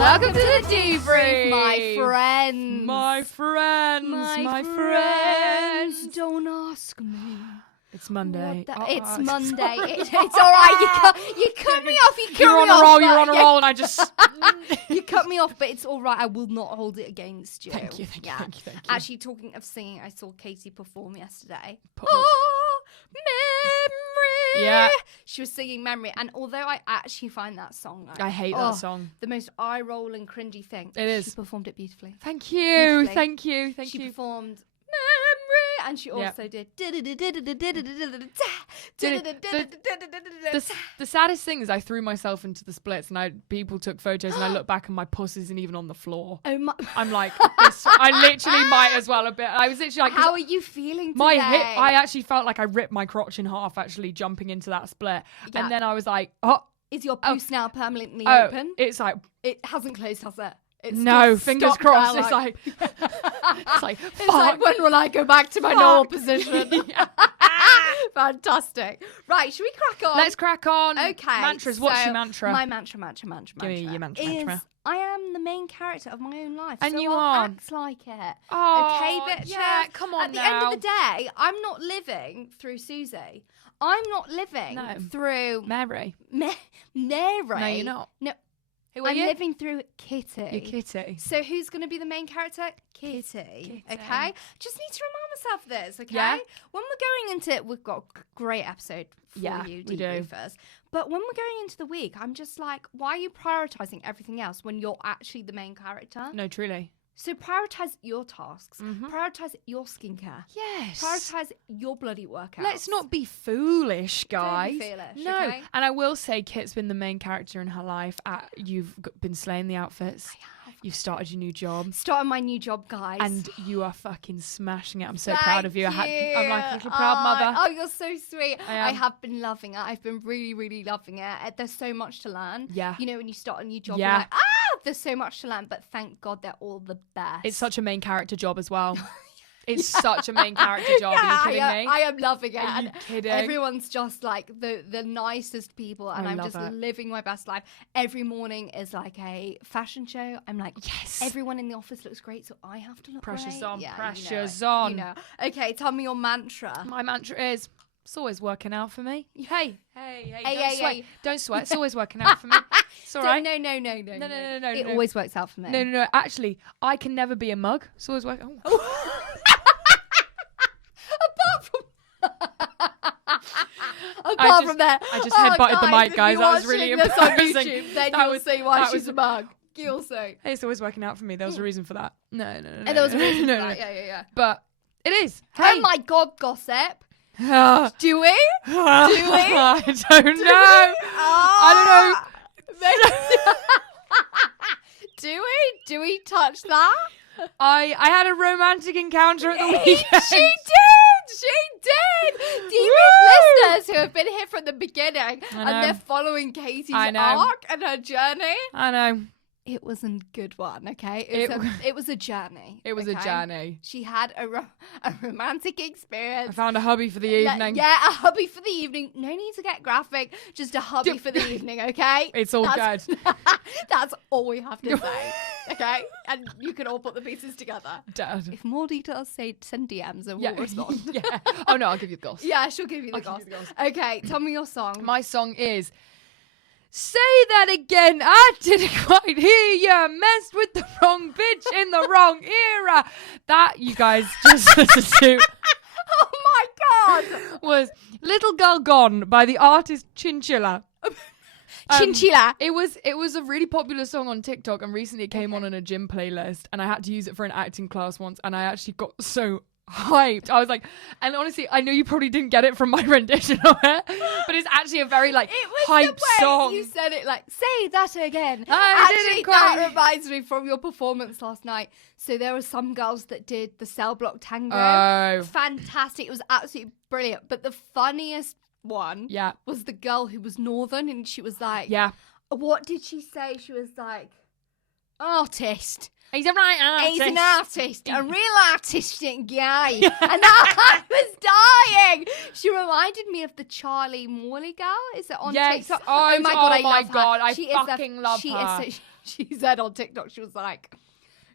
Welcome to the Debrief, my friends. My friends. Don't ask me. It's Monday. It's Monday. It's all right. You cut me off. You're on a roll. You're on a roll, and I just. You cut me off, but it's all right. I will not hold it against you. Thank you. Actually, talking of singing, I saw Katie perform yesterday. Memory. Yeah. She was singing Memory, and although I actually find that song, like, I hate that song. The most eye-rolling, cringy thing. It is. She performed it beautifully. Thank you. Beautifully. Thank you. She performed Memory, and she also did. The saddest thing is I threw myself into the splits, and people took photos, and I look back and my puss isn't even on the floor. Oh my! I'm like, I literally might as well a bit. I was literally like, how are you feeling today? My hip. I actually felt like I ripped my crotch in half, actually jumping into that split, and then I was like, oh. Is your puss now permanently open? It's like it hasn't closed, has it? It's no, fingers crossed. There, it's like it's like, when will I go back to my normal position? Fantastic. Right, should we crack on? Let's crack on. Okay. Mantras. What's your mantra? My mantra. Give me your mantra. I am the main character of my own life. And so you I'll are. act like it. Oh, okay, bitches? yeah, come on At the now. end of the day, I'm not living through Susie. I'm not living through Mary. Mary. No, you're not. No. Who are I'm you? living through Kitty. You're Kitty. So who's going to be the main character? Kitty. Okay? Just need to remind myself of this, okay? Yeah. When we're going into it, we've got a great episode for you, we do. Debriefers. But when we're going into the week, I'm just like, why are you prioritising everything else when you're actually the main character? No, truly. So prioritise your tasks. Prioritise your skincare. Yes. Prioritise your bloody workouts. Let's not be foolish, guys. Don't be foolish, no. okay? And I will say, Kit's been the main character in her life. You've been slaying the outfits. I have. You've started your new job. Starting my new job, guys. And you are fucking smashing it. I'm so Thank proud of you. I'm like a little proud mother. Oh, you're so sweet. I have been loving it. I've been really, really loving it. There's so much to learn. Yeah. You know, when you start a new job, Yeah. you're like, there's so much to learn, but thank God they're all the best. It's such a main character job as well. It's such a main character job. Yeah, Are you kidding me? I am loving it. Are you kidding? Everyone's just like the nicest people, and I'm just living my best life. Every morning is like a fashion show. I'm like, yes. Everyone in the office looks great, so I have to look Pressure's great. on. Yeah, Pressure's you know on. You know. Okay, tell me your mantra. My mantra is, it's always working out for me. Hey, don't sweat. It's always working out for me. It's all right. No. It always works out for me. No. Actually, I can never be a mug. It's always working. Apart from that, I just headbutted the mic, guys. That was really embarrassing. embarrassing. On YouTube, then you'll see why she's a mug. You'll see. Hey, it's always working out for me. There was a reason for that. No. And there was a reason for that. Yeah. But it is. Hey. Oh my God, gossip. Do we? I don't know. I don't know. Do we touch that? I had a romantic encounter at the weekend. She did. Debrief listeners who have been here from the beginning and they're following Katie's arc and her journey. I know. It was a good one, okay? It was a journey. It was a journey. She had a romantic experience. I found a hubby for the evening. Yeah, a hubby for the evening. No need to get graphic. Just a hubby for the evening, okay? It's all good. That's all we have to say, okay? And you can all put the pieces together. Dad. If more details, send DMs and we'll respond. Yeah. Oh, no, I'll give you the goss. Yeah, she'll give you the goss. Okay, tell me your song. My song is... Say that again, I didn't quite hear ya. Messed with the wrong bitch in the wrong era. That, you guys just listen to. Oh my God. Was Little Girl Gone by the artist Chinchilla. Chinchilla. It was a really popular song on TikTok, and recently it came on in a gym playlist, and I had to use it for an acting class once, and I actually got so hyped. I was like, and honestly, I know you probably didn't get it from my rendition of it, but it's actually a very hype song. You said it like, say that again. Actually, that reminds me from your performance last night. So there were some girls that did the cell block tango. Oh. Fantastic. It was absolutely brilliant. But the funniest one was the girl who was Northern, and she was like, what did she say? She was like, artist. He's a right artist. He's an artist, a real artistic guy. And I was dying. She reminded me of the Charlie Morley girl. Is it on TikTok? Oh my God, I love her. I fucking love her. she said on TikTok, she was like,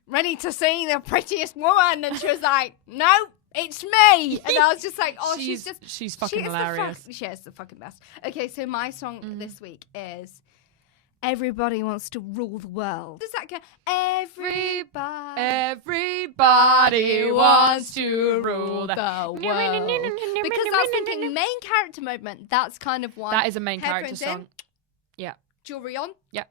ready to see the prettiest woman. And she was like, no, it's me. And I was just like, oh, she's fucking hilarious. She is the fucking best. Okay, so my song this week is Everybody Wants to Rule the World. Does that go? Everybody wants to rule the world. Because I was thinking main character moment, that's kind of one. That is a main character Headphones song. in, Yeah. jewelry on. Yeah.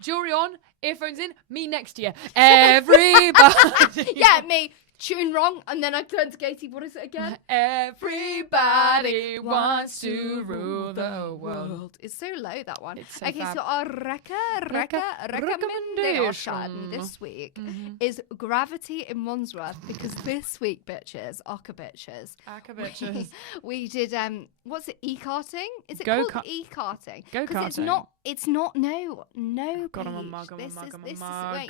Jewelry on, earphones in, me next to you. Everybody. Yeah, me. Tune wrong, and then I turn to Katie. What is it again? Everybody wants to rule the world. It's so low, that one. It's so okay, fab. so our recommendation this week is Gravity in Wandsworth, because this week, bitches, we did what's it? E-karting? Is it called e-karting? Go-karting. It's not no. God, I'm a mug. Wait,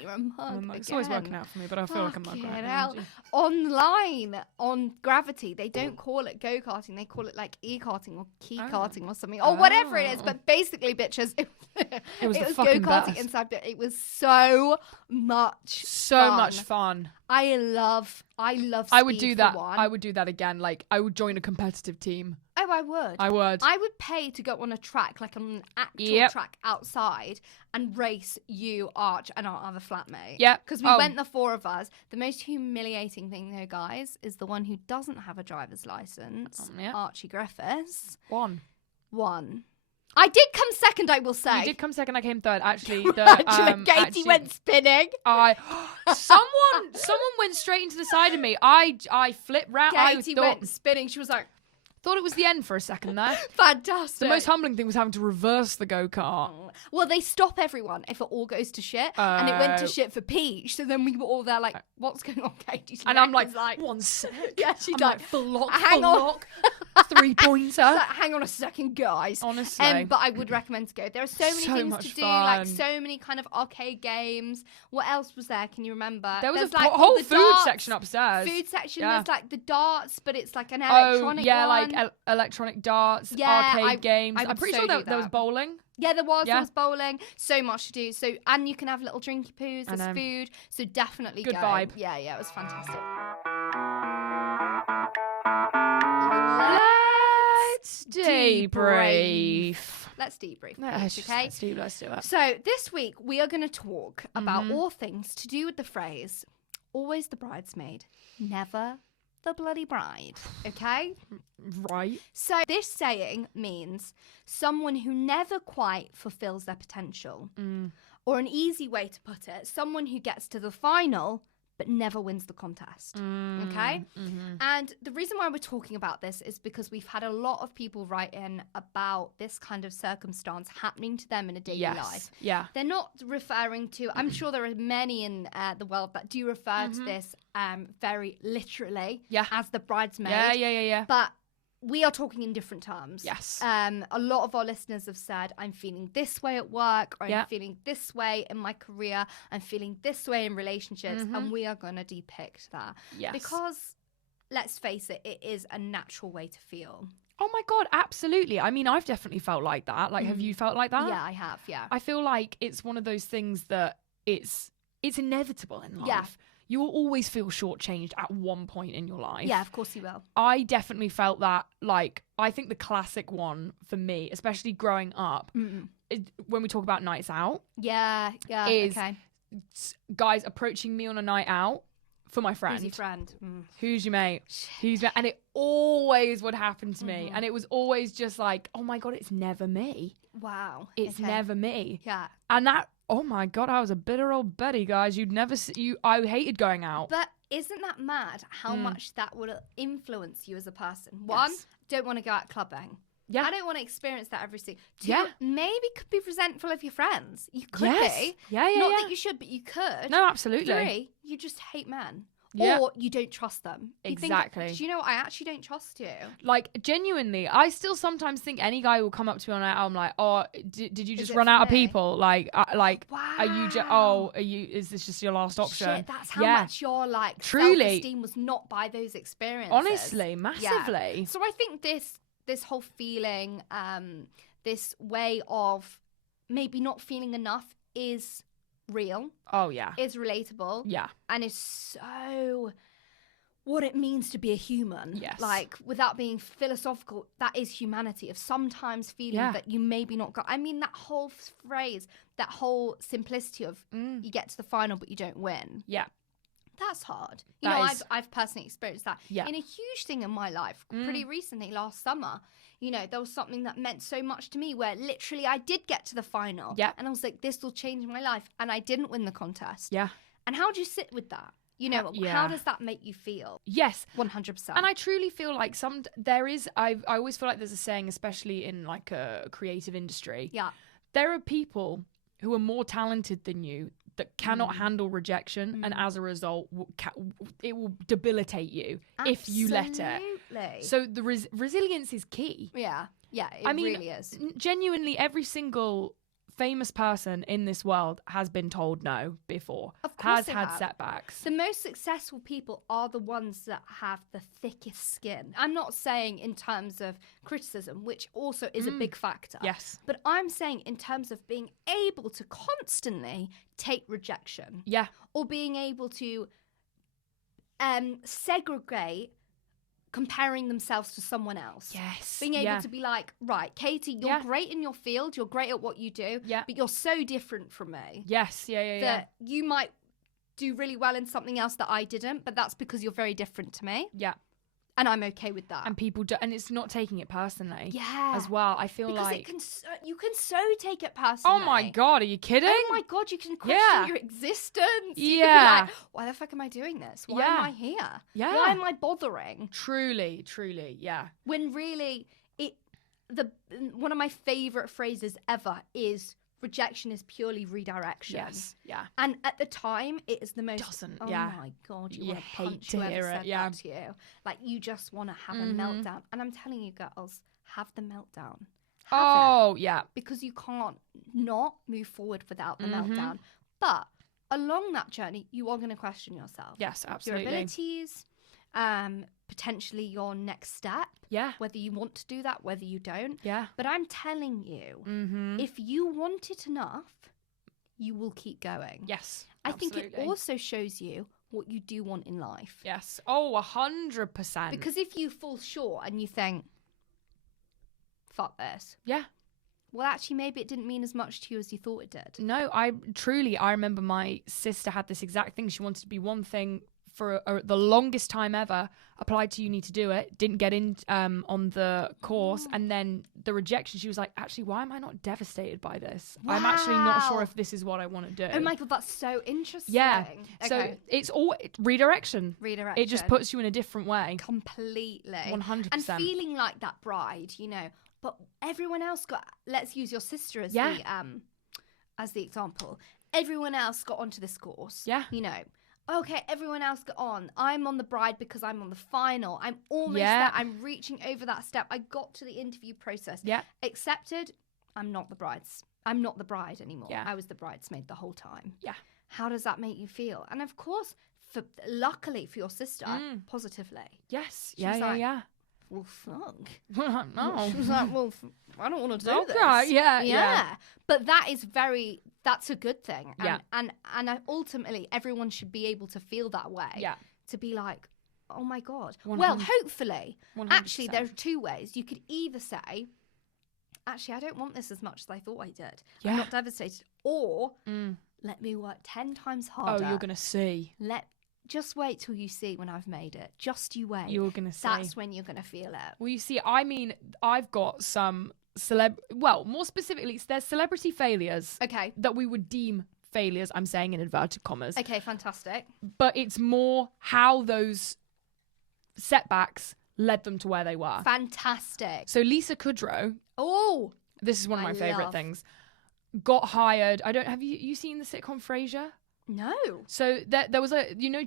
you're a mug. It's always working out for me, but I feel like a mug right now. Online on Gravity, they don't call it go-karting, they call it like e-karting or key-karting or something, or whatever it is. But basically, bitches, it was go-karting inside, but it was so much fun. I love speed. I would do that. I would do that again. Like, I would join a competitive team. Oh, I would. I would pay to go on a track, like an actual track outside, and race you, Arch, and our other flatmate. Yeah. Because we went, the four of us. The most humiliating thing, though, guys, is the one who doesn't have a driver's license, Archie Griffiths. One. I did come second, I will say. You did come second. I came third. Actually, Katie went spinning. Someone went straight into the side of me. I flipped round. Katie went spinning. She was like, thought it was the end for a second there. Fantastic. The most humbling thing was having to reverse the go-kart. Well, they stop everyone if it all goes to shit. And it went to shit for Peach. So then we were all there like, what's going on, Katie's and I'm like, 1 sec. Yeah, she's like, full lock. 3-pointer. Like, hang on a second, guys. Honestly. But I would recommend to go. There are so many things to do, like so many kind of arcade games. What else was there? Can you remember? There was like whole food section upstairs. Food section. Yeah. There's like the darts, but it's like an electronic one. Like electronic darts, arcade games. I'm pretty sure there was bowling. Yeah, there was. There was bowling. So much to do. So, and you can have little drinky poos. There's food. So definitely good go. Vibe. Yeah, it was fantastic. Let's debrief. Let's debrief. Okay. Let's do it. So this week we are going to talk about all things to do with the phrase "always the bridesmaid, never the bloody bride." Okay? Right. So this saying means someone who never quite fulfills their potential. Or an easy way to put it, someone who gets to the final but never wins the contest. Okay? And the reason why we're talking about this is because we've had a lot of people write in about this kind of circumstance happening to them in a daily life. Yeah. They're not referring to, I'm sure there are many in the world that do refer to this very literally as the bridesmaid. Yeah. But we are talking in different terms. Yes. A lot of our listeners have said, I'm feeling this way at work, or I'm feeling this way in my career, I'm feeling this way in relationships, and we are going to depict that. Yes. Because, let's face it, it is a natural way to feel. Oh my God, absolutely. I mean, I've definitely felt like that. Like, have you felt like that? Yeah, I have, yeah. I feel like it's one of those things that it's inevitable in life. Yeah. You will always feel shortchanged at one point in your life. Yeah, of course you will. I definitely felt that. Like, I think the classic one for me, especially growing up, when we talk about nights out. Yeah, is guys approaching me on a night out for my friend. Who's your friend? Who's your mate? And it always would happen to me. And it was always just like, oh my God, it's never me. Wow. It's never me. Yeah. And that, oh my God, I was a bitter old Betty, guys. I hated going out. But isn't that mad how much that would influence you as a person? One, don't want to go out clubbing. Yeah. I don't want to experience that every single. Two, maybe could be resentful of your friends. You could be. Yeah. Not that you should, but you could. No, absolutely. Three, you just hate men. Yeah. Or you don't trust them. Exactly. Do you know what? I actually don't trust you. Like, genuinely, I still sometimes think any guy will come up to me on night out, I'm like, oh, did you just run out of people? Like, wow. Is this just your last option? Shit, that's how much your, like, truly self-esteem was not by those experiences. Honestly, massively. Yeah. So I think this whole feeling, this way of maybe not feeling enough is real. Oh, yeah. Is relatable. Yeah. And is so what it means to be a human. Yes. Like, without being philosophical, that is humanity, of sometimes feeling that you maybe not got. I mean, that whole phrase, that whole simplicity of you get to the final but you don't win. Yeah. That's hard. You know, I've personally experienced that. Yeah. In a huge thing in my life, pretty recently, last summer, you know, there was something that meant so much to me where literally I did get to the final. Yeah. And I was like, this will change my life. And I didn't win the contest. Yeah. And how do you sit with that? You know, how does that make you feel? Yes. 100%. And I truly feel like I always feel like there's a saying, especially in like a creative industry. Yeah. There are people who are more talented than you that cannot handle rejection, and as a result, it will debilitate you if you let it. So the resilience is key. Yeah, it really is. Genuinely, every single famous person in this world has been told no before. Of course, has had setbacks. The most successful people are the ones that have the thickest skin. I'm not saying in terms of criticism, which also is a big factor. Yes. But I'm saying in terms of being able to constantly take rejection. Yeah. Or being able to segregate comparing themselves to someone else. Yes. Being able to be like, right, Katie, you're great in your field, you're great at what you do, but you're so different from me. Yes, that you might do really well in something else that I didn't, but that's because you're very different to me. Yeah. And I'm okay with that. And people do, and it's not taking it personally. Yeah. As well, I feel because like you can so take it personally. Oh my God, are you kidding? Oh my God, you can question your existence. You can be like, why the fuck am I doing this? Why am I here? Yeah. Why am I bothering? Truly, yeah. When really, one of my favorite phrases ever is rejection is purely redirection. Yes, yeah. And at the time, it is the most. Doesn't, oh my God, you want to hate punch to whoever hear said it. Yeah. that to you. Like, you just want to have a meltdown. And I'm telling you, girls, have the meltdown. Have it. Yeah. Because you can't not move forward without the meltdown. But along that journey, you are going to question yourself. Yes, absolutely. Your abilities, potentially your next step. Yeah. Whether you want to do that, whether you don't. Yeah. But I'm telling you, if you want it enough, you will keep going. Yes. I think it also shows you what you do want in life. Yes. Oh, 100%. Because if you fall short and you think, fuck this. Yeah. Well, actually, maybe it didn't mean as much to you as you thought it did. No, I remember my sister had this exact thing. She wanted to be one thing for the longest time ever, applied to uni to do it, didn't get in on the course, and then the rejection, she was like, actually, why am I not devastated by this? I'm actually not sure if this is what I want to do. Oh my God, that's so interesting. Yeah. Okay. So it's all redirection. Redirection. It just puts you in a different way. Completely. 100%. And feeling like that bride, you know, but everyone else got, let's use your sister as the example. Everyone else got onto this course. Yeah. You know, okay, everyone else got on. I'm on the bride because I'm on the final. I'm almost there. I'm reaching over that step. I got to the interview process. Yeah. Accepted. I'm not the bride anymore. Yeah. I was the bridesmaid the whole time. Yeah. How does that make you feel? And of course, luckily for your sister, positively. Yes. She was like, Yeah. Well, fuck. No. She was like, well, I don't want to do this. Yeah. But that's a good thing. And, Yeah. and ultimately, everyone should be able to feel that way. Yeah. To be like, oh my God. 100%. Well, hopefully. 100%. Actually, there are two ways. You could either say, actually, I don't want this as much as I thought I did. Yeah. I'm not devastated. Or, let me work 10 times harder. Oh, you're going to see. Just wait till you see when I've made it. Just you wait. You're going to see. That's when you're going to feel it. Well, you see, I mean, I've got some more specifically, there's celebrity failures. Okay. That we would deem failures, I'm saying in inverted commas. Okay, fantastic. But it's more how those setbacks led them to where they were. Fantastic. So Lisa Kudrow. Oh. This is one of my favorite things. Got hired. Have you seen the sitcom Frasier? No. So there was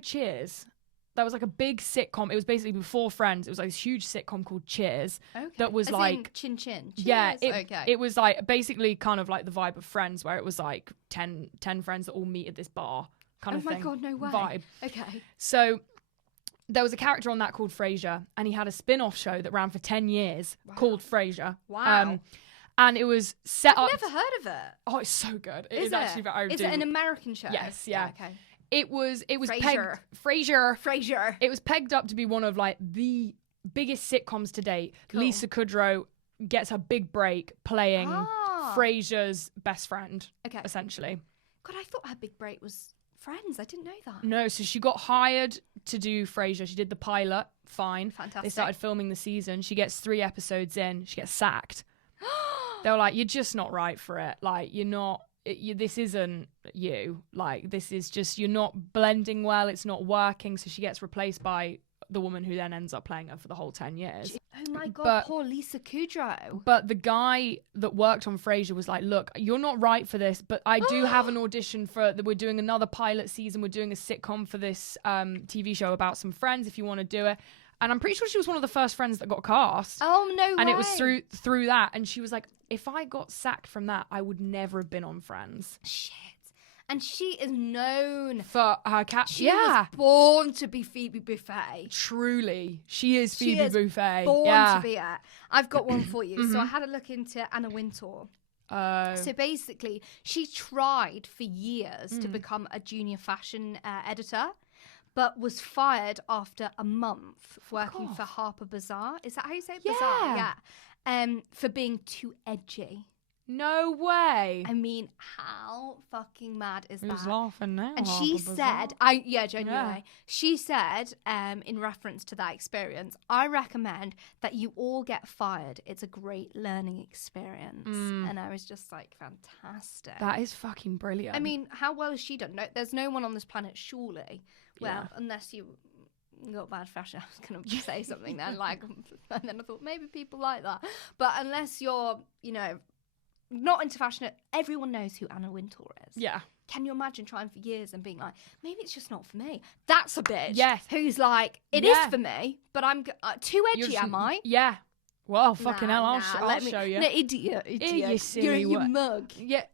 Cheers. That was like a big sitcom. It was basically before Friends. It was like this huge sitcom called Cheers. Okay. That was as like in Chin Chin. Cheers. Yeah. Okay. It was like basically kind of like the vibe of Friends, where it was like 10 friends that all meet at this bar kind of thing. Oh my God, no way. Vibe. Okay. So there was a character on that called Frasier, and he had a spin-off show that ran for 10 years called Frasier. Wow. And it was set up. I've never heard of it. Oh, it's so good. It Is is actually very. Is it an American show? Yes, yeah. Okay. It was Frasier. Frasier. It was pegged up to be one of like the biggest sitcoms to date. Cool. Lisa Kudrow gets her big break playing Ah. Frasier's best friend, Okay. essentially. God, I thought her big break was Friends. I didn't know that. No, so she got hired to do Frasier. She did the pilot, fine. Fantastic. They started filming the season. She gets 3 episodes in. She gets sacked. They were like, you're just not right for it. Like, you're not... this isn't you. Like, this is just, you're not blending well. It's not working. So she gets replaced by the woman who then ends up playing her for the whole 10 years. Oh my God, But- poor Lisa Kudrow. But the guy that worked on Frasier was like, look, you're not right for this, but I do have an audition for that. We're doing another pilot season. We're doing a sitcom for this TV show about some friends if you want to do it. And I'm pretty sure she was one of the first friends that got cast. Oh, no way. And it was through that. And she was like, if I got sacked from that, I would never have been on Friends. Shit. And she is known. For her cat. She was born to be Phoebe Buffay. Truly. She is She Phoebe is Buffay. Born Yeah. to be it. I've got one for you. So I had a look into Anna Wintour. So basically, she tried for years to become a junior fashion editor, but was fired after a month working for Harper Bazaar. Is that how you say it? Bazaar? Yeah. Yeah. For being too edgy. No way. I mean, how fucking mad is Who's that? laughing now? And she Harper Bazaar? said, genuinely. Yeah. She said, in reference to that experience, I recommend that you all get fired. It's a great learning experience. And I was just like, fantastic. That is fucking brilliant. I mean, how well has she done? No, there's no one on this planet, surely. Well, unless you got bad fashion. I was going to say something then, like, and then I thought maybe people like that. But unless you're, not into fashion, everyone knows who Anna Wintour is. Yeah. Can you imagine trying for years and being like, maybe it's just not for me? That's a bitch. Yes. Who's like, it is for me, but I'm too edgy, am I? Yeah. Well, fucking hell, I'll let show you. No, idiot. You silly you mug. Yeah.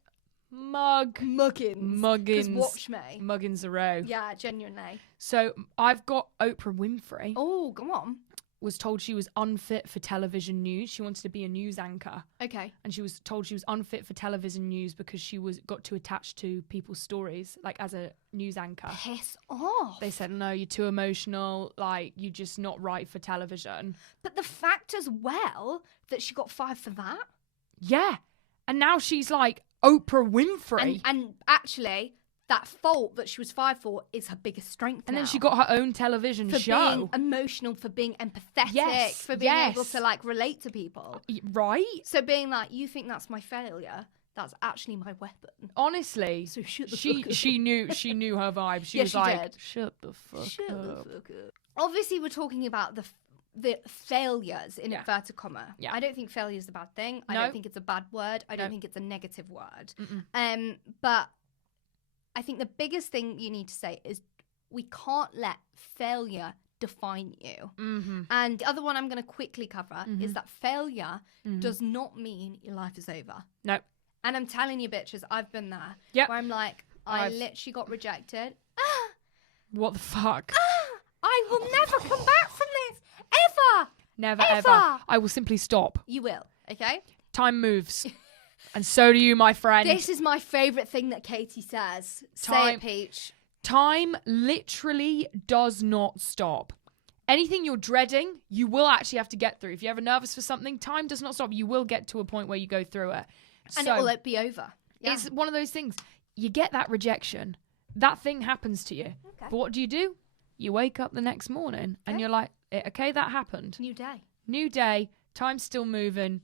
Muggins. Because watch me. Muggins a row. Yeah, genuinely. So I've got Oprah Winfrey. Oh, go on. Was told she was unfit for television news. She wanted to be a news anchor. Okay. And she was told she was unfit for television news because she got too attached to people's stories, like as a news anchor. Piss off. They said, no, you're too emotional, like, you're just not right for television. But the fact as well that she got fired for that. Yeah. And now she's like Oprah Winfrey. And actually, that fault that she was fired for is her biggest strength And now. then she got her own television for show. being emotional, for being empathetic, Yes, for being yes. able to like relate to people. Right? So being like, you think that's my failure, that's actually my weapon. Honestly, So shut the fuck up. she knew her vibe. She Yeah, was she like, did. shut the fuck up. Obviously, we're talking about the failures in Yeah. inverted comma. Yeah. I don't think failure is a bad thing. I No. don't think it's a bad word. I don't No. think it's a negative word. Mm-mm. But I think the biggest thing you need to say is we can't let failure define you. Mm-hmm. And the other one I'm going to quickly cover is that failure Mhm. does not mean your life is over. No. And I'm telling you, bitches, I've been there. Yep. Where I'm like, I literally got rejected. What the fuck? I will never come back from this. Ever. Never, Ever. ever. I will simply stop. You will, okay? Time moves. And so do you, my friend. This is my favourite thing that Katie says. Say Time- it, Peach. Time literally does not stop. Anything you're dreading, you will actually have to get through. If you're ever nervous for something, time does not stop. You will get to a point where you go through it. And So, it will be over. Yeah. it's one of those things. You get that rejection. That thing happens to you. Okay. But what do? You wake up the next morning and Okay. you're like, okay, that happened. New day. New day. Time's still moving.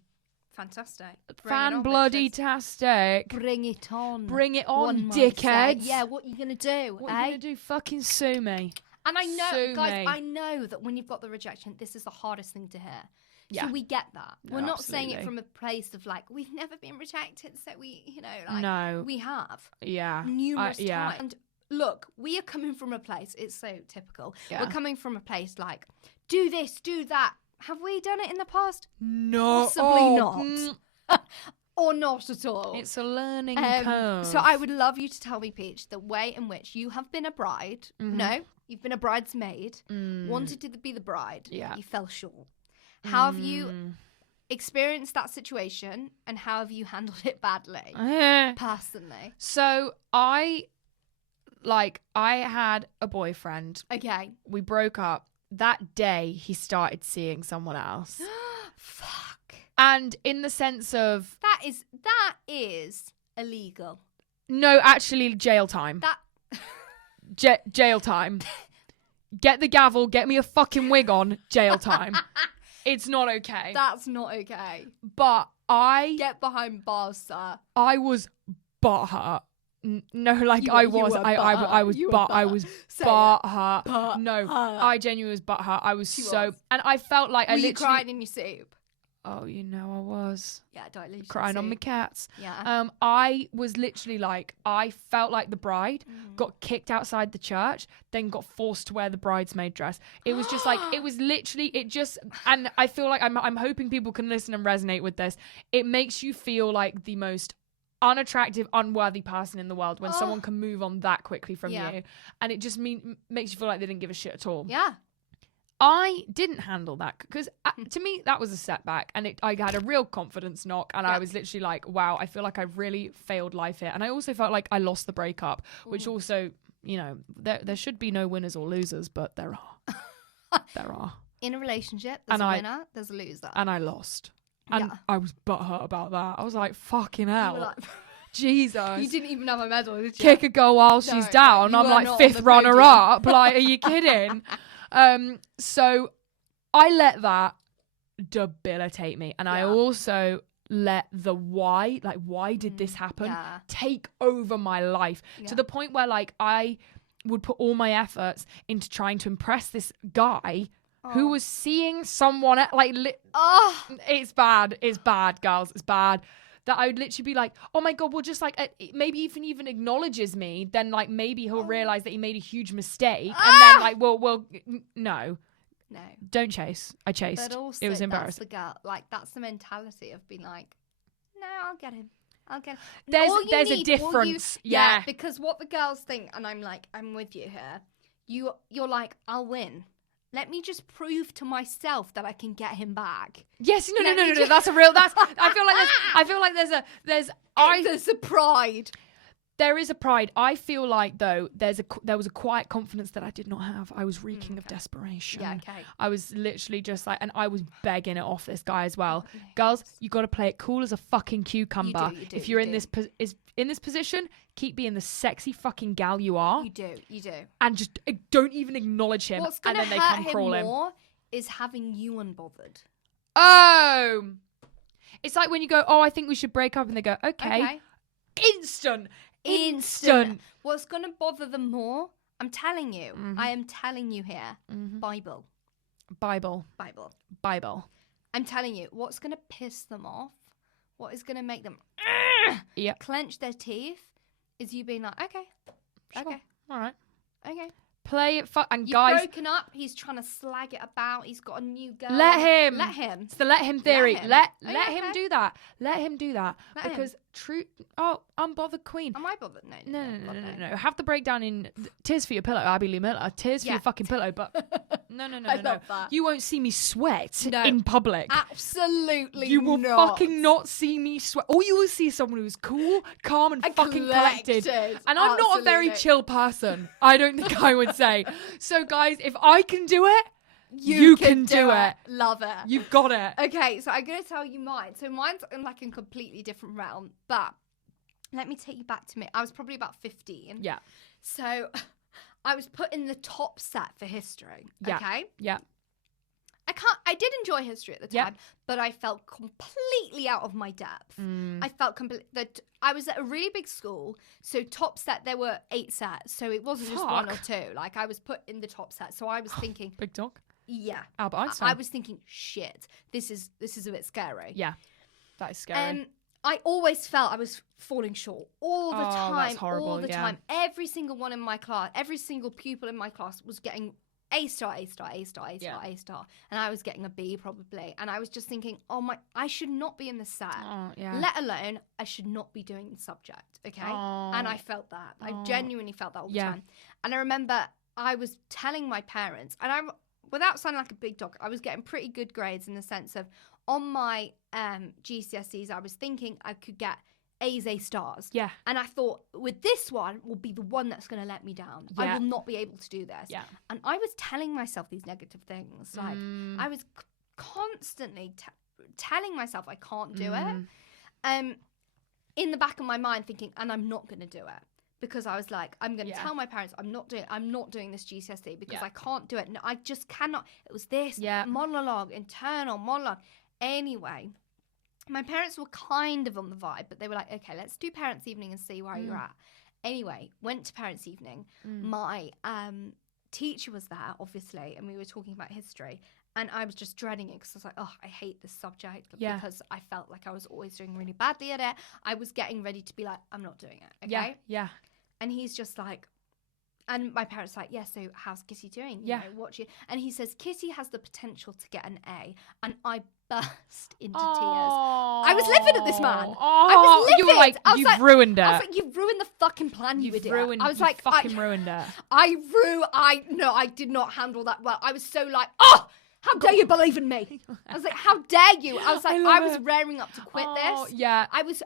Fantastic. Bring it Fan on, bloody bitches. tastic. Bring it on. Bring it on, One might say. dickheads. Yeah, what you going to do, What eh? are you going to do? Fucking sue me. And I know, Sue guys, me. I know that when you've got the rejection, this is the hardest thing to hear. Yeah. So we get that. No, We're not saying it absolutely. from a place of like, we've never been rejected, so we, like, No. we have Yeah. numerous yeah. times. And look, we are coming from a place, it's so typical. Yeah. We're coming from a place like, do this, do that. Have we done it in the past? No. Possibly not. mm, Or not at all? It's a learning curve. So I would love you to tell me, Peach, the way in which you have been a bride. Mm-hmm. No, you've been a bridesmaid. Mm. Wanted to be the bride. Yeah. You fell short. How have you experienced that situation, and how have you handled it badly? Personally. So I had a boyfriend. Okay. We broke up. That day, he started seeing someone else. Fuck. And in the sense of... That is illegal. No, actually, jail time. Jail time. Get the gavel, get me a fucking wig on, jail time. It's not okay. That's not okay. But Get behind bars, sir. I was butthurt. No, like I was butthurt. No, I genuinely was butthurt. I was and I felt like Were you crying in your soup? Oh, you know I was. Yeah, don't lose crying on my cats. Yeah. I was literally like, I felt like the bride got kicked outside the church, then got forced to wear the bridesmaid dress. It was just like, it was literally, and I feel like I'm hoping people can listen and resonate with this. It makes you feel like the most unattractive, unworthy person in the world when someone can move on that quickly from you, and it just makes you feel like they didn't give a shit at all. Yeah. I didn't handle that because to me that was a setback, and I had a real confidence knock, and I was literally like, wow, I feel like I've really failed life here. And I also felt like I lost the breakup, which also, you know, there should be no winners or losers, but there are. There are. In a relationship, there's a winner, there's a loser. And I lost. And I was butthurt about that. I was like, fucking hell. Jesus. You didn't even have a medal, did you? Kick a girl while she's down. I'm like 5th runner up. Like, are you kidding? So I let that debilitate me. And I also let the why did this happen take over my life to the point where like I would put all my efforts into trying to impress this guy who was seeing someone it's bad, girls. It's bad. That I would literally be like, oh my God, well, just like, maybe if he even acknowledges me, then like maybe he'll realize that he made a huge mistake. And then like, well, no. Don't chase. I chased. But also, it was embarrassing. That's the girl, like, that's the mentality of being like, no, I'll get him. There's a difference. Yeah. Because what the girls think, and I'm like, I'm with you here. You're like, I'll win. Let me just prove to myself that I can get him back. Yes, no. That's a real. I feel like there's a pride. There is a pride. I feel like though there was a quiet confidence that I did not have. I was reeking of desperation. Yeah, okay. I was literally just like, and I was begging it off this guy as well. Girls, you got to play it cool as a fucking cucumber. You do, if you're in this position, keep being the sexy fucking gal you are. You do. And just don't even acknowledge him. What's gonna and then hurt they come crawling. more is having you unbothered. Oh, it's like when you go, oh, I think we should break up, and they go, okay. Instant. What's gonna bother them more? I'm telling you. I am telling you here. Bible. I'm telling you. What's gonna piss them off? What is gonna make them clench their teeth? Is you being like, okay, all right, okay. Play it and You've guys, broken up. He's trying to slag it about. He's got a new girl. Let him. It's the let him theory. Let him okay. do that. Let him do that. Let because him. true. Oh, unbothered queen. Am I bothered? No. Have the breakdown in Tears for Your Pillow, Abby Lee Miller. Tears for Your fucking pillow. But no. I love that. You won't see me sweat in public. Absolutely You will fucking not see me sweat. All you will see is someone who's cool, calm, and fucking collected. And I'm not a very chill person. I don't think I would say. So guys, if I can do it, you can do it. Love it. You've got it. Okay, so I'm going to tell you mine. So mine's in like a completely different realm, but let me take you back to me. I was probably about 15. Yeah. So I was put in the top set for history. Yeah. Okay. Yeah. I did enjoy history at the time, but I felt completely out of my depth. I felt that I was at a really big school, so top set there were 8 sets, so it wasn't just 1 or 2. Like I was put in the top set, so I was thinking, big dog. Yeah, Albert Einstein. I was thinking, shit, this is a bit scary. Yeah, that is scary. I always felt I was falling short all the time. That's horrible, all the time. Every single one in my class, every single pupil in my class was getting A star. And I was getting a B probably. And I was just thinking, oh my, I should not be in the set. Let alone, I should not be doing the subject. Okay. And I felt that. I genuinely felt that all the time. And I remember I was telling my parents, and without sounding like a big dog, I was getting pretty good grades in the sense of on my GCSEs, I was thinking I could get A's, A stars. Yeah. And I thought, with this one, will be the one that's going to let me down. Yeah. I will not be able to do this. Yeah. And I was telling myself these negative things. Like, I was constantly telling myself I can't do it. In the back of my mind thinking, and I'm not going to do it. Because I was like, I'm going to tell my parents I'm not doing this GCSE because I can't do it. No, I just cannot. It was this internal monologue. Anyway, my parents were kind of on the vibe, but they were like, okay, let's do parents' evening and see where you're at. Anyway, went to parents' evening. My teacher was there, obviously, and we were talking about history. And I was just dreading it because I was like, oh, I hate this subject because I felt like I was always doing really badly at it. I was getting ready to be like, I'm not doing it, okay? Yeah. And he's just like, and my parents like, yeah, so how's Kitty doing? You know, and he says, Kitty has the potential to get an A. And I burst into tears. I was livid at this man. I was livid. You were like, you've ruined it. I was like, you've ruined the fucking plan, you idiot. I was like, ruined it. I did not handle that well. I was so like, oh, how dare you believe in me? I was like, how dare you? I was like, I was raring up to quit this. Yeah. I was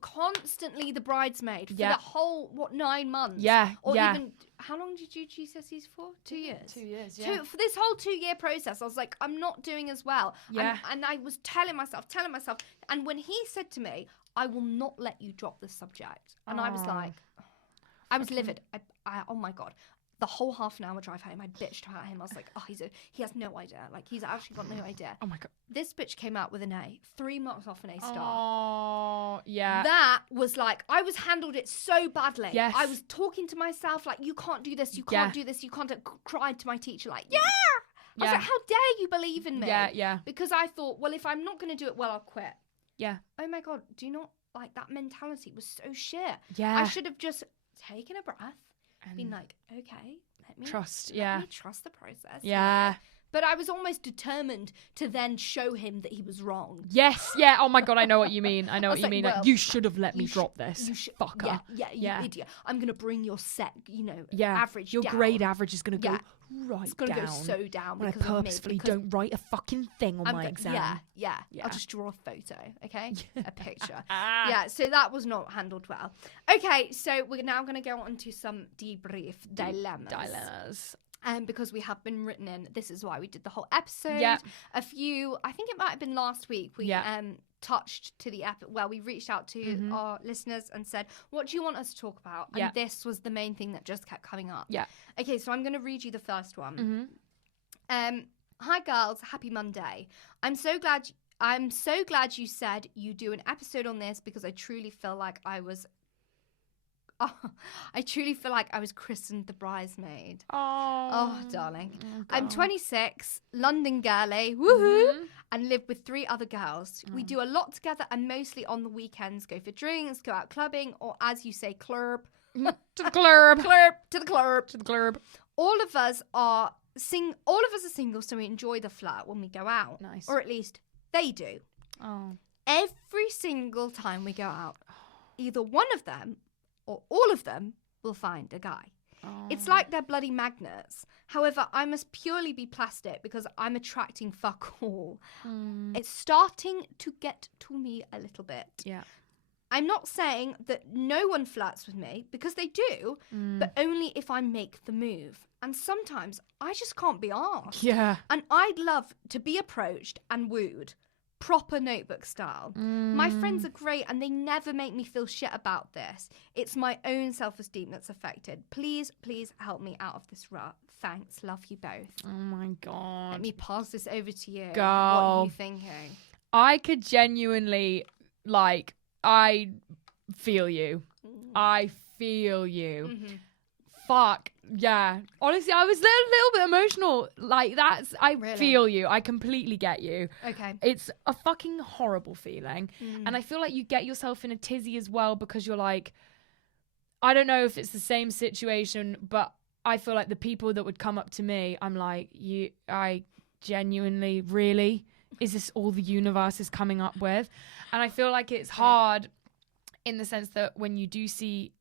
constantly the bridesmaid for that whole, 9 months? Yeah. Or even, how long did you do GCSEs for? 2 years? 2 years, yeah. For this whole 2-year process, I was like, I'm not doing as well. Yeah. And I was telling myself. And when he said to me, I will not let you drop this subject. And I was like, I was livid. I oh my God. The whole half an hour drive home, I bitched about him. I was like, oh, he has no idea. Like, he's actually got no idea. Oh, my God. This bitch came out with an A. 3 marks off an A star. Oh, yeah. That was like, I was handled it so badly. Yes. I was talking to myself like, you can't do this. You can't do this. You can't. Cried to my teacher like, I was like, how dare you believe in me? Yeah. Because I thought, well, if I'm not going to do it well, I'll quit. Yeah. Oh, my God. Do you not like that mentality was so shit. Yeah. I should have just taken a breath and been like, okay. Let me trust the process. Yeah. But I was almost determined to then show him that he was wrong. Yes. Yeah. Oh my God. I know what you mean. I know what you mean. Well, like, you should have let me drop this. Fucker. Yeah. You idiot. I'm going to bring your set, average your down. grade average is going to go right it's going to go so down when because I purposefully don't write a fucking thing on my exam. Yeah. I'll just draw a photo, okay? A picture. Yeah, so that was not handled well. Okay, so we're now going to go on to some debrief dilemmas. Because we have been written in, this is why we did the whole episode. Yeah. I think it might have been last week, we touched to the we reached out to our listeners and said, what do you want us to talk about? And this was the main thing that just kept coming up. Yeah. Okay, so I'm going to read you the first one. Hi girls, happy Monday. I'm so glad you said you do an episode on this because I truly feel like I was christened the bridesmaid. Oh, darling. I'm 26, London girly, woohoo, and live with 3 other girls. We do a lot together and mostly on the weekends go for drinks, go out clubbing, or as you say, club. To the club. To the club. To the club. All of us are single, so we enjoy the flirt when we go out. Nice. Or at least they do. Oh. Every single time we go out, either one of them or all of them will find a guy. Oh. It's like they're bloody magnets. However, I must purely be plastic because I'm attracting fuck all. It's starting to get to me a little bit. Yeah. I'm not saying that no one flirts with me because they do, but only if I make the move. And sometimes I just can't be asked. Yeah. And I'd love to be approached and wooed. Proper Notebook style. My friends are great and they never make me feel shit about this. It's my own self-esteem that's affected. Please help me out of this rut. Thanks. Love you both. Oh my God. Let me pass this over to you. Go. What are you thinking? I could genuinely, I feel you. I feel you. Fuck. Yeah. Honestly, I was a little bit emotional. I feel you. I completely get you. Okay. It's a fucking horrible feeling. And I feel like you get yourself in a tizzy as well because you're like, I don't know if it's the same situation, but I feel like the people that would come up to me, I'm like, I genuinely, really? Is this all the universe is coming up with? And I feel like it's hard in the sense that when you do see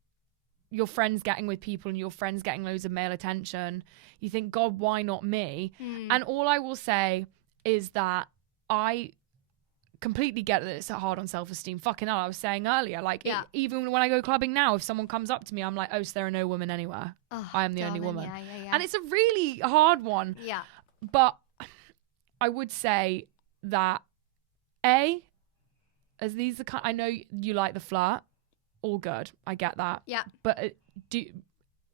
your friends getting with people and your friends getting loads of male attention, you think, God, why not me? And all I will say is that I completely get that it's hard on self-esteem. Fucking hell, I was saying earlier, like even when I go clubbing now, if someone comes up to me, I'm like, oh, so there are no women anywhere. Oh, I am the only woman. Yeah. And it's a really hard one. Yeah. But I would say that as these are I know you like the flirt, all good. I get that. Yeah. But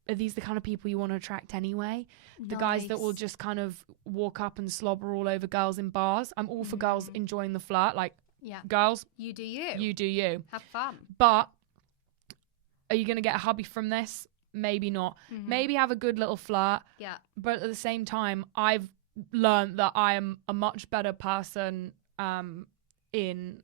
are these the kind of people you want to attract anyway? The guys that will just kind of walk up and slobber all over girls in bars. I'm all for girls enjoying the flirt. Like, girls, you do you. You do you. Have fun. But are you going to get a hubby from this? Maybe not. Maybe have a good little flirt. Yeah. But at the same time, I've learned that I am a much better person in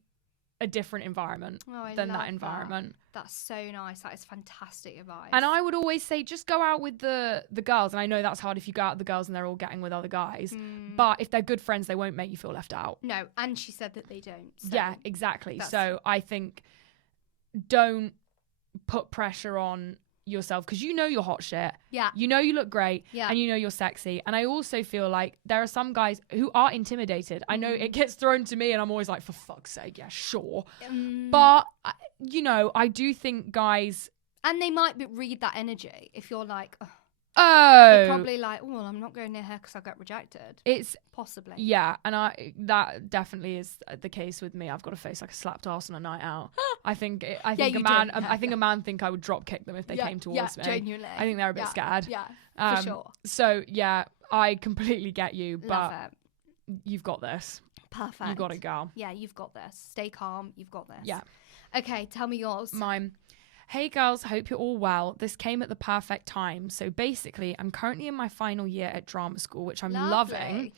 a different environment than that environment. That's so nice. That is fantastic advice. And I would always say, just go out with the girls. And I know that's hard if you go out with the girls and they're all getting with other guys. But if they're good friends, they won't make you feel left out. No, and she said that they don't. So yeah, exactly. So I think don't put pressure on yourself, because you know you're hot shit. Yeah. You know you look great. Yeah. And you know you're sexy. And I also feel like there are some guys who are intimidated. I know it gets thrown to me and I'm always like, for fuck's sake, yeah, sure. But, you know, I do think guys... And they might read that energy if you're like... Oh. They're probably like, well, I'm not going near her because I got rejected. It's... Possibly. Yeah, and that definitely is the case with me. I've got to face like a slapped arse on a night out. I think a man think I would drop kick them if they came towards me. Genuinely. I think they're a bit scared. Yeah, for sure. So yeah, I completely get you, Love but it. You've got this. Perfect. You got it, girl. Yeah, you've got this. Stay calm. You've got this. Yeah. Okay, tell me yours. Mine. Hey girls, hope you're all well. This came at the perfect time. So basically, I'm currently in my final year at drama school, which I'm loving.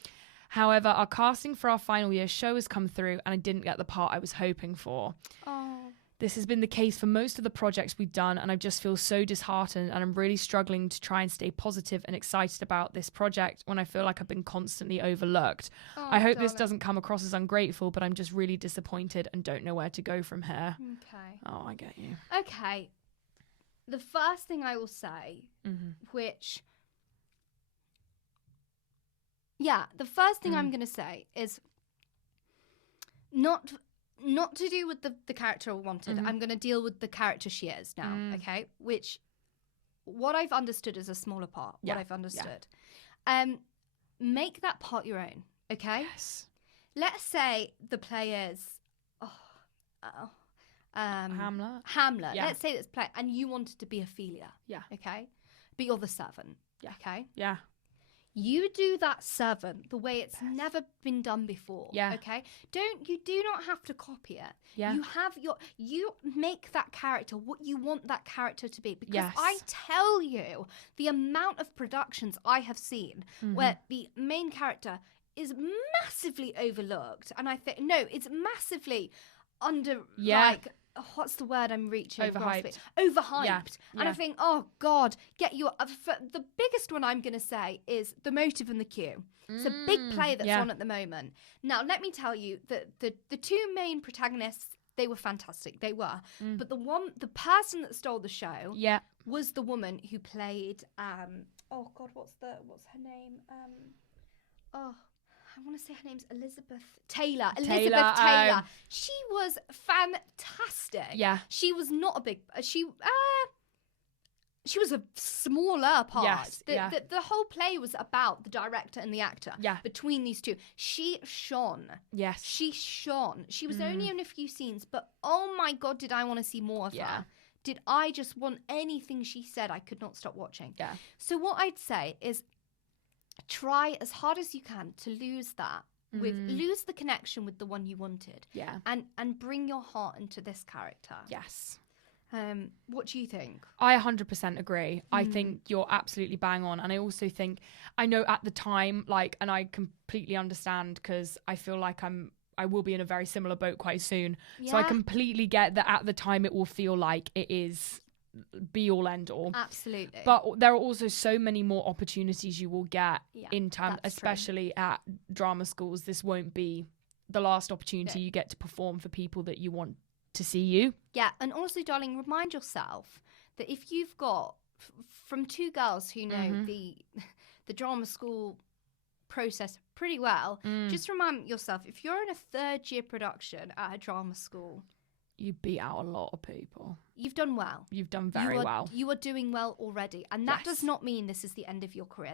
However, our casting for our final year show has come through and I didn't get the part I was hoping for. Oh. This has been the case for most of the projects we've done, and I just feel so disheartened, and I'm really struggling to try and stay positive and excited about this project when I feel like I've been constantly overlooked. I hope this doesn't come across as ungrateful, but I'm just really disappointed and don't know where to go from here. Okay. Oh, I get you. Okay. The first thing I will say, which... Yeah, the first thing I'm going to say is not to do with the character I wanted. I'm going to deal with the character she is now, okay? Which, what I've understood is a smaller part, what I've understood. Yeah. Make that part your own, okay? Yes. Let's say the play is... Hamlet. Hamlet. Yeah. Let's say it's play, and you wanted to be Ophelia. Yeah. Okay? But you're the servant. Yeah. Okay? Yeah. You do that servant the way it's never been done before. Yeah. Okay? You do not have to copy it. Yeah. You make that character what you want that character to be. Because I tell you, the amount of productions I have seen where the main character is massively overlooked. And I think, no, it's massively like, what's the word I'm reaching? Overhyped. Yeah. And I think, oh God, the biggest one I'm going to say is The Motive and the Queue. It's a big play that's on at the moment. Now, let me tell you that the two main protagonists, they were fantastic. They were. But the person that stole the show was the woman who played, oh God, what's her name? I want to say her name's Elizabeth Taylor. Elizabeth Taylor. She was fantastic. Yeah. She was not a big... She was a smaller part. Yes, the whole play was about the director and the actor. Yeah. Between these two. She shone. Yes. She shone. She was only in a few scenes, but oh my God, did I want to see more of her. Did I just want anything she said? I could not stop watching. Yeah. So what I'd say is, try as hard as you can to lose that lose the connection with the one you wanted. Yeah. And bring your heart into this character. Yes. What do you think? I 100% agree. I think you're absolutely bang on. And I also think, I know at the time, like, and I completely understand because I feel like I will be in a very similar boat quite soon. Yeah. So I completely get that at the time it will feel like it is be all end all. Absolutely. But there are also so many more opportunities you will get in time, especially at drama schools. This won't be the last opportunity you get to perform for people that you want to see you. Yeah, and also, darling, remind yourself that if you've got from two girls who know the drama school process pretty well. Just remind yourself, if you're in a third-year production at a drama school, you beat out a lot of people. You've done well. You've done very well. You are doing well already. And that does not mean this is the end of your career.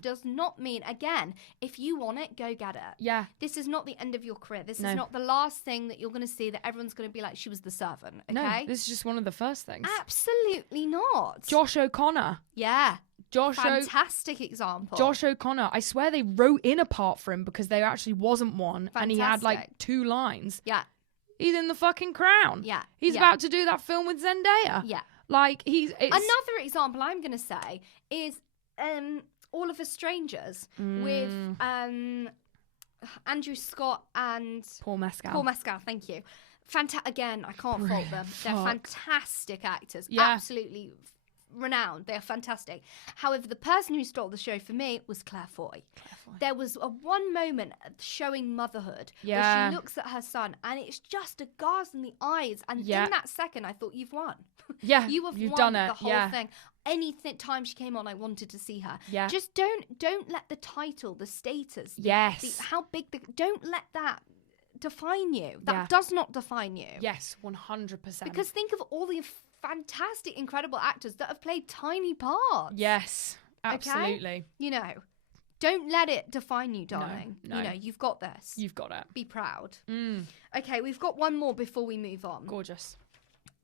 Does not mean, again, if you want it, go get it. Yeah. This is not the end of your career. This is not the last thing that you're going to see that everyone's going to be like, she was the servant. Okay? No, this is just one of the first things. Absolutely not. Josh O'Connor. Yeah. Fantastic example. Josh O'Connor. I swear they wrote in a part for him because there actually wasn't one. And he had like 2 lines. Yeah. He's in The fucking Crown. Yeah. He's about to do that film with Zendaya. Yeah. Like, Another example I'm going to say is All of Us Strangers with Andrew Scott and Paul Mescal. Paul Mescal, thank you. Again, I can't fault them. They're fantastic actors. Yeah. Absolutely renowned. They are fantastic. However, the person who stole the show for me was Claire Foy. There was one moment showing motherhood where she looks at her son and it's just a gas in the eyes. And in that second, I thought, you've won. Yeah, you've won done it. The whole thing. Any time she came on, I wanted to see her. Yeah. Just don't let the title, the status, how big don't let that define you. That does not define you. Yes, 100%. Because think of all the fantastic, incredible actors that have played tiny parts. Yes, absolutely. Okay? You know, don't let it define you, darling. No. You know, you've got this. You've got it. Be proud. Okay, we've got one more before we move on. Gorgeous.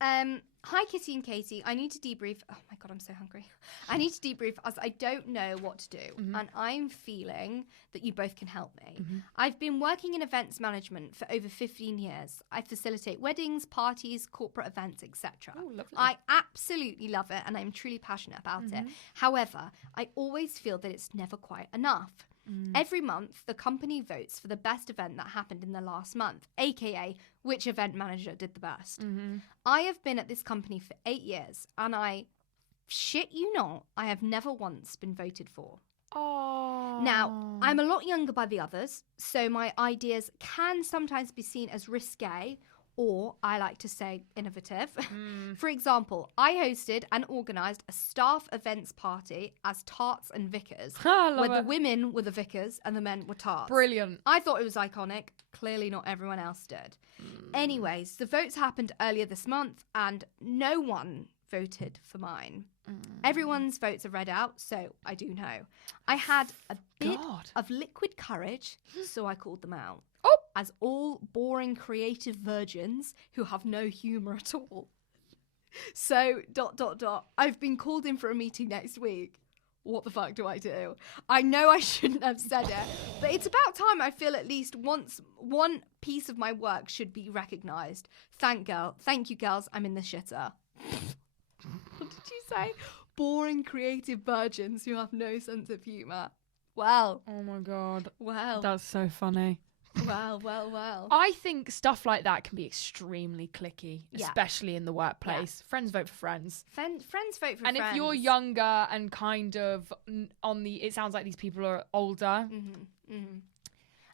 Hi, Kitty and Katie. I need to debrief. Oh my God, I'm so hungry. I need to debrief as I don't know what to do. And I'm feeling that you both can help me. I've been working in events management for over 15 years. I facilitate weddings, parties, corporate events, etc. Oh, lovely. I absolutely love it and I'm truly passionate about it. However, I always feel that it's never quite enough. Every month, the company votes for the best event that happened in the last month, aka which event manager did the best. I have been at this company for 8 years, and I shit you not, I have never once been voted for. Oh. Now, I'm a lot younger by the others, so my ideas can sometimes be seen as risque, or I like to say innovative. For example, I hosted and organised a staff events party as tarts and vicars, where the women were the vicars and the men were tarts. Brilliant. I thought it was iconic. Clearly not everyone else did. Anyways, the votes happened earlier this month and no one voted for mine. Everyone's votes are read out, so I do know. I had a bit of liquid courage, so I called them out. As all boring creative virgins who have no humour at all. So, ... I've been called in for a meeting next week. What the fuck do I do? I know I shouldn't have said it, but it's about time I feel at least one piece of my work should be recognised. Thank you, girls. I'm in the shitter. What did you say? Boring creative virgins who have no sense of humour. Well. Oh my God. Well. That's so funny. Well. I think stuff like that can be extremely cliquey, especially in the workplace. Yeah. Friends vote for friends. Friends vote for friends. And if you're younger and kind of it sounds like these people are older.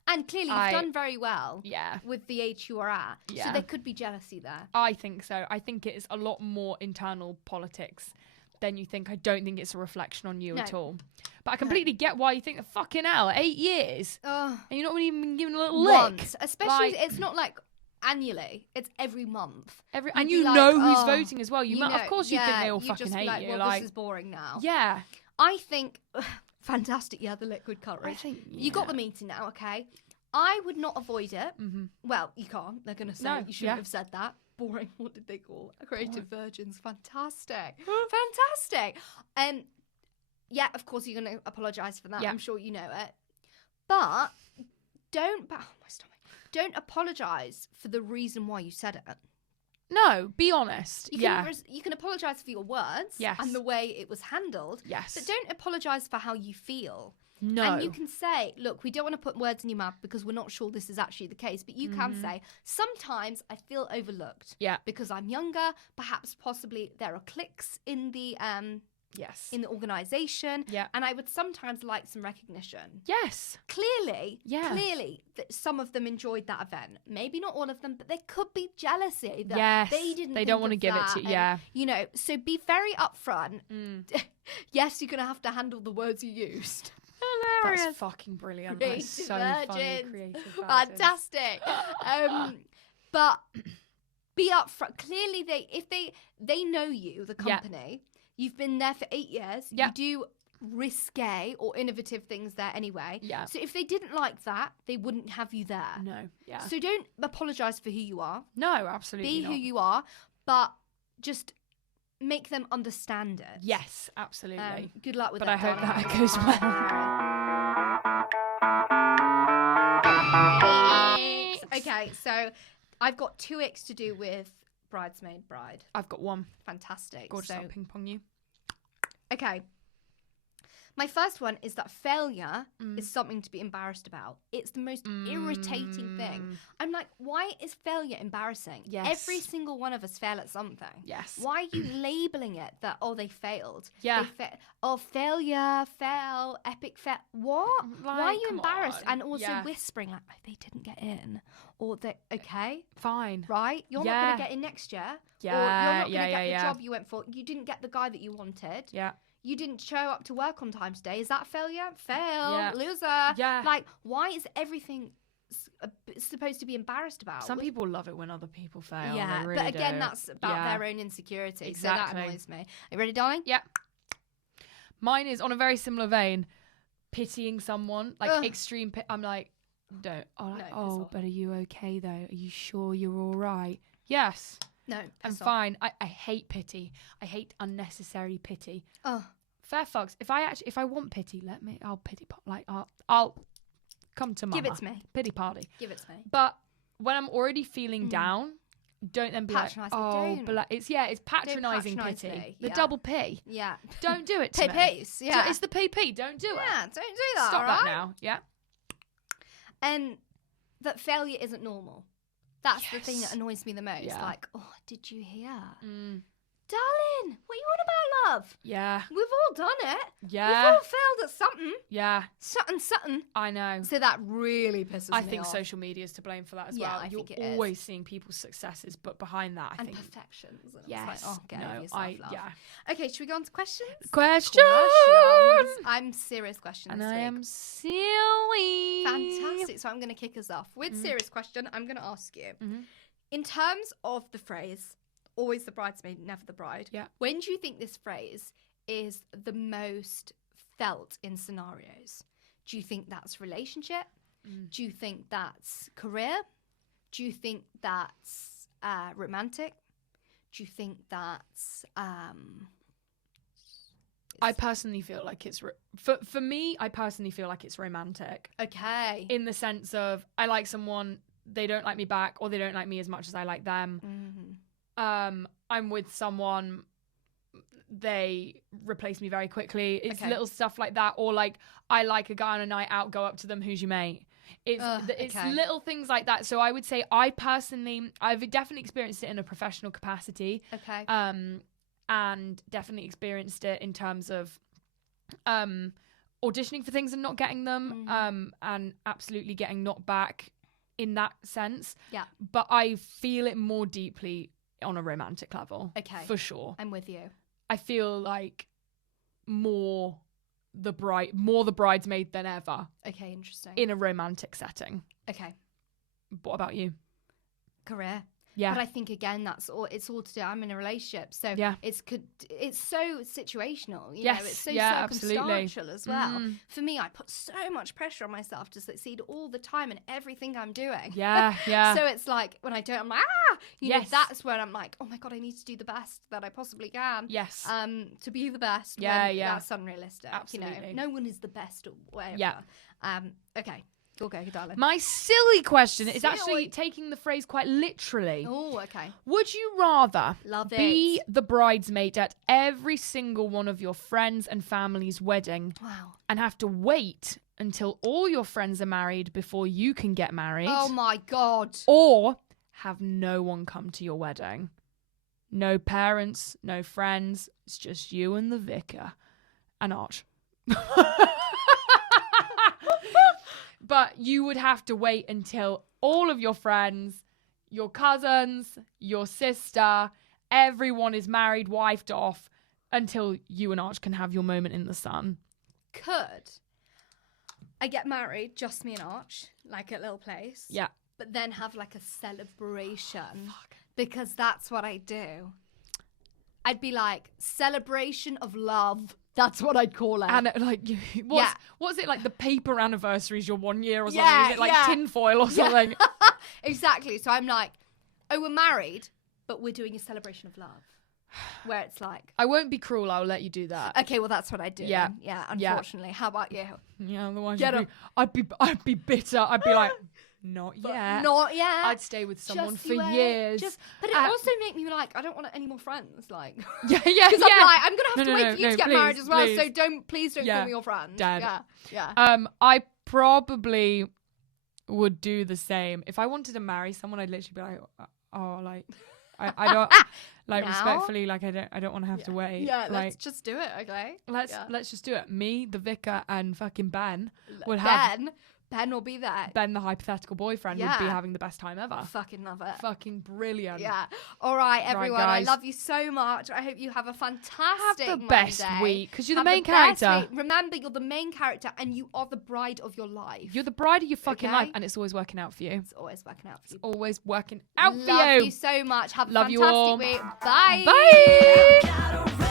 And clearly you've done very well with the age you are at. Yeah. So there could be jealousy there. I think so. I think it is a lot more internal politics than you think. I don't think it's a reflection on you at all. But I completely get why you think, fucking hell, 8 years. And you're not even given a little lick. Once. Especially, it's not like annually. It's every month. And you know who's voting as well. Of course you think they all fucking hate like, you. Well, this is boring now. Yeah. I think, fantastic, the liquid courage. I think, you got the meeting now, okay? I would not avoid it. Well, you can't. They're going to say you shouldn't have said that. Boring. What did they call it? Creative virgins. Fantastic. Fantastic. Yeah, of course you're going to apologise for that. I'm sure you know it. But don't apologise for the reason why you said it. No, be honest. You can apologise for your words and the way it was handled. Yes. But don't apologise for how you feel. No. And you can say, look, we don't want to put words in your mouth because we're not sure this is actually the case. But you can say, sometimes I feel overlooked. Yeah. Because I'm younger. Perhaps possibly there are cliques in the in the organisation. Yeah. And I would sometimes like some recognition. Yes. Clearly that some of them enjoyed that event. Maybe not all of them, but there could be jealousy that they didn't They don't want to give it to and, you know, so be very upfront. Yes, you're going to have to handle the words you used. That's hilarious. fucking brilliant. That's Creative so funny. virgins. Creative virgins. Fantastic. But be upfront. Clearly, they know you, the company. You've been there for 8 years. Yeah. You do risque or innovative things there anyway. Yeah. So if they didn't like that, they wouldn't have you there. No. Yeah. So don't apologise for who you are. No, absolutely Be not. who you are, but just make them understand it. Yes, absolutely. Good luck with But that. I hope darling. that goes well. Okay, so I've got 2 icks to do with Bridesmaid Bride. I've got one. Fantastic. Gorgeous. So, I'll ping pong you. okay. My first one is that failure is something to be embarrassed about. It's the most irritating thing. I'm like, why is failure embarrassing? Yes. Every single one of us fail at something. Yes. Why are you labeling it that, oh, they failed? Yeah. Oh, failure, fail, epic fail. What? Why are Like, you come embarrassed? on. And also Yeah. whispering, like, oh, they didn't get in. Or they, okay, Fine. right? You're not going to get in next year. Yeah. Or you're not going to yeah, get yeah, the yeah. job you went for. You didn't get the guy that you wanted. Yeah. You didn't show up to work on time today. Is that failure? Fail. Yeah. Loser. Yeah. Like, why is everything supposed to be embarrassed about? Some people love it when other people fail. Yeah, They really but again, do. that's about Yeah. their own insecurity. Exactly. So that annoys me. Are you ready, darling? Yeah. Mine is on a very similar vein. Pitying someone, like Ugh. extreme. I'm like, don't. Oh, like, No, piss oh, off. but are you okay though? Are you sure you're all right? Yes, No, I'm piss off. fine. I hate pity. I hate unnecessary pity. Oh, Fair fucks. If I want pity, I'll pity. I'll come to mama. give it to me. Pity party. Give it to me. But when I'm already feeling down, don't then be Patronise like, me, oh, don't. but like, it's patronising patronise pity. me, The yeah. double P. Yeah. Don't do it to Pay me. pace. Yeah. It's the PP. Don't do it. Yeah, don't do that. Stop all that right? now. Yeah. And that failure isn't normal. That's the thing Yes. that annoys me the most. Yeah. Like, oh, did you hear? Mm. Darling, what are you on about, love? Yeah. We've all done it. Yeah. We've all failed at something. Yeah. Something. I know. So that really pisses I me think off. social media is to blame for that as Yeah, well. I You're think it is. always seeing people's successes, but behind that, I And think. perfections. And Yes. It's like, oh, get over no, yourself, love. yeah. Okay, should we go on to questions? Questions. I'm serious questions. And this I week. am silly. Fantastic. So I'm going to kick us off with serious question. I'm going to ask you, in terms of the phrase, always the bridesmaid, never the bride. Yeah. When do you think this phrase is the most felt in scenarios? Do you think that's relationship? Do you think that's career? Do you think that's romantic? Do you think that's I personally feel like it's for me. I personally feel like it's romantic okay? in the sense of I like someone, they don't like me back, or they don't like me as much as I like them. I'm with someone, they replace me very quickly. It's Okay. little stuff like that, or like I like a guy on a night out, go up to them, who's your mate? It's okay. little things like that. So I would say I've definitely experienced it in a professional capacity. Okay. And definitely experienced it in terms of auditioning for things and not getting them, and absolutely getting knocked back in that sense. Yeah. But I feel it more deeply on a romantic level. Okay. For sure. I'm with you. I feel like more the bridesmaid than ever Okay, interesting. in a romantic setting. Okay. What about you? Career. Yeah. But I think again it's all to do. I'm in a relationship, so Yeah. it's so situational. You Yes, know, it's so yeah, absolutely. circumstantial as well. Mm. For me, I put so much pressure on myself to succeed all the time in everything I'm doing. Yeah, yeah. So it's like when I don't, I'm like, you know, Yes. that's when I'm like, oh my god, I need to do the best that I possibly can. Yes. To be the best. Yeah, when yeah. That's unrealistic. Absolutely. You know, no one is the best or whatever. Yeah. Okay. Go, darling. My silly question is Silly. actually taking the phrase quite literally. Oh, okay. Would you rather Love be it. the bridesmaid at every single one of your friends' and family's wedding Wow. and have to wait until all your friends are married before you can get married? Oh my god. Or have no one come to your wedding? No parents, no friends. It's just you and the vicar and Arch. But you would have to wait until all of your friends, your cousins, your sister, everyone is married, wifed off, until you and Arch can have your moment in the sun. Could. I get married, just me and Arch, like at a little place. Yeah. But then have like a celebration because that's what I do. I'd be like, celebration of love. That's what I'd call it. And like, what's it like? The paper anniversary is your 1 year or something? Yeah, Is it like tinfoil or something? Exactly. So I'm like, oh, we're married, but we're doing a celebration of love. Where it's like, I won't be cruel. I'll let you do that. okay, well that's what I do. Yeah. Then. Yeah. Unfortunately, how about you? Yeah. Otherwise, Get I'd be bitter. I'd be like, not yet. Not yet. I'd stay with someone Just for you wait. years. But it also made me like, I don't want any more friends. Like, yeah. Because I'm like, I'm gonna have to wait for you to get please, married as well. please. So please don't call me your friend. Dad. Yeah. I probably would do the same if I wanted to marry someone. I'd literally be like, oh, like. I don't like now? Respectfully, like I don't want to have to wait. Yeah, like, let's just do it, okay? Let's just do it. Me, the vicar, and fucking Ben would Ben will be there. Ben, the hypothetical boyfriend, would be having the best time ever. Fucking love it. Fucking brilliant. Yeah. All right, everyone. Right, I love you so much. I hope you have a fantastic Have the best Monday. week because you're Have the main best character. week. Remember, you're the main character, and you are the bride of your life. You're the bride of your fucking Okay? life, and it's always working out for you. It's always working out for you. Always working out for Love you. you so much. Have a Love you all. fantastic week. Bye. Bye.